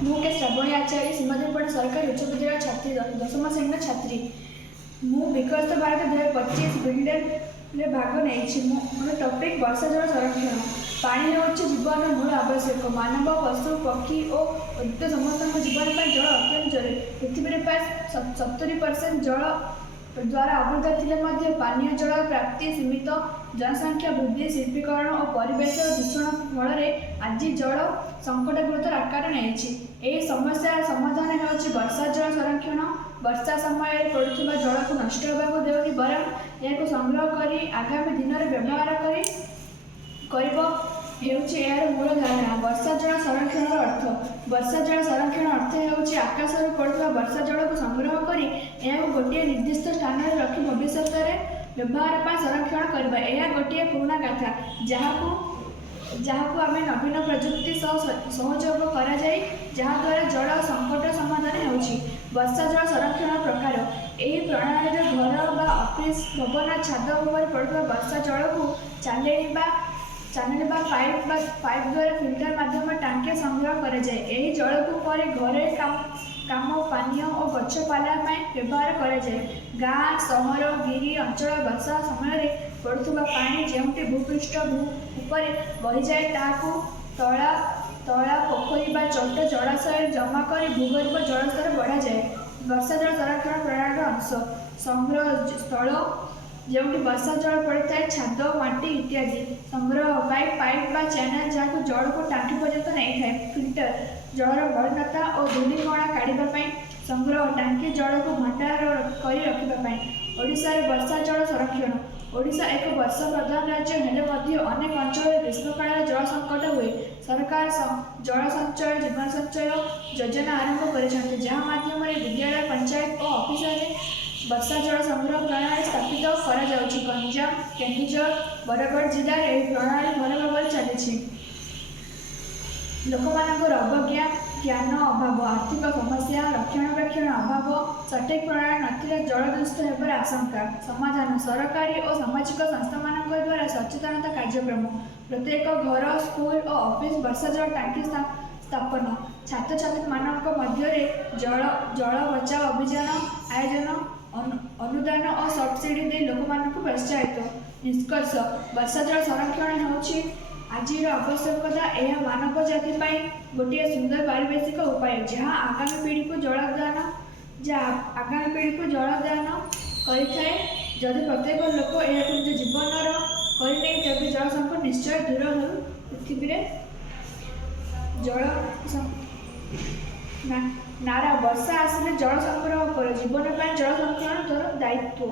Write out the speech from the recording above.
ମୁଁ के श्रावणी आचार्य सीमादेवपड़ा सरकारी उच्च विद्यालय छात्री 10ମ ଶ୍ରେଣୀର ଛାତ୍ରୀ। ମୁଁ ବିକଶିତ ଭାରତ 2025 ବିଲ୍ଡରେ ଭାଗ ନେଇଛି। ମୋର ଟପିକ୍ ବର୍ଷା ଜଳ ସଂରକ୍ଷଣ। ପାଣି ହେଉଛି ଜୀବନର ମୂଳ ଆବଶ୍ୟକ। ମାନବ, ପଶୁ, ପକ୍ଷୀ ଓ ଉଦ୍ଭିଦ ସମସ୍ତଙ୍କ ଜୀବନ ପାଇଁ ଜଳ ଅତ୍ୟନ୍ତ ଜରୁରୀ। ପୃଥିବୀରେ ପ୍ରାୟ 70% ଜଳ ଦ୍ୱାରା ଆବୃତ ଥିଲେ ମଧ୍ୟ ପାନୀୟ ଜଳ ପ୍ରାପ୍ତି ସୀମିତ। जनसंख्या वृद्धि, शिल्पीकरण और परिवेश दूषण फल आज जल संकट गुरुतर आकार नहीं। समस्या समाधान होची वर्षा जल संरक्षण। वर्षा समय पड़ुवा जल को नष्ट होगा देवनी बरং यह संग्रह कर आगामी दिन में व्यवहार यार मूल धारणा। वर्षा जल संरक्षण अर्थ। वर्षा जल संरक्षण अर्थ होची आकाशरू पड़ुवा वर्षा जल को संग्रह कर गोटे निर्दिष्ट स्थान में रखी भविष्य व्यवहार पर संरक्षण करवा। यह गोटे पुराणा कथा जहाँ आम नवीन प्रजुक्ति सहयोग कराद्वारा जल संकट समाधान होची। वर्षा जल संरक्षण प्रकार यही प्रणाली घर बा ऑफिस भवन छाद उपर पड़ुवा वर्षा जल को चानेल पाइप द्वारा फिल्टर माध्यम टांके संग्रह कराए। यही जल को पर घरे काम पानीय और गछपाला व्यवहार कराए। गाँ सहर गिरी अंचल वर्षा समय पड़ुवा पानी जोटी भूपृष्ठ उपर बही जाए तला पोखरी बा चोट जलाशय जमा कर भूगर्भ जलस्तर बढ़ा जाए। वर्षा जल संरक्षण प्रणाली अंश संग्रह स्थल जोटी वर्षा जल पड़ता है छाद माटी इत्यादि। संग्रह पाइप बा चैनल जहाँ जल को टांकी पर्यंत नहीं था। फिल्टर जलर मलिनता और धूलिकणा काढ़ापी। संग्रह टांकी जल को भंडार कर रखापी। ओडिशा रे वर्षा जल संरक्षण। ओडिशा एक वर्षा प्रधान राज्य हेले अनेक अंचल ग्रीष्मकाल जल संकट हुए। सरकार जल संचय जीवन संचय योजना आरंभ कर जहाँ माध्यम विद्यालय पंचायत और ऑफिस वर्षा जल संग्रह प्रणाली स्थापित गंजाम केन्दुझर बरगढ़ जिले में यह प्रणाली भल भाव चली। लोक अवज्ञा ज्ञान अभाव आर्थिक समस्या रक्षणाबेक्षण अभाव सठिक प्रणाली नथिले जल दूषित होबार आशंका। समाधान सरकारी और सामाजिक संस्था द्वारा सचेतनता कार्यक्रम। प्रत्येक घर स्कूल और ऑफिस वर्षा जल टांकी स्थापन। छात्र छात्री मध्य जल बचाओ अभियान आयोजन अनुदान और सब्सिडी दे लोक प्रोत्साहित। निष्कर्ष वर्षा जल संरक्षण होची आज आवश्यकता। यह मानव जाति गोटे सुंदर पारिवेशिक उपाय जहाँ आगामी पीढ़ी को जलदान करें। जदि प्रत्येक लोक यह निज जीवन करने तेज जल संकट निश्चय दूर हो। पृथ्वी जल नारा वर्षा आसिले जल संग्रह कर जीवन जल संरक्षण तोर दायित्व।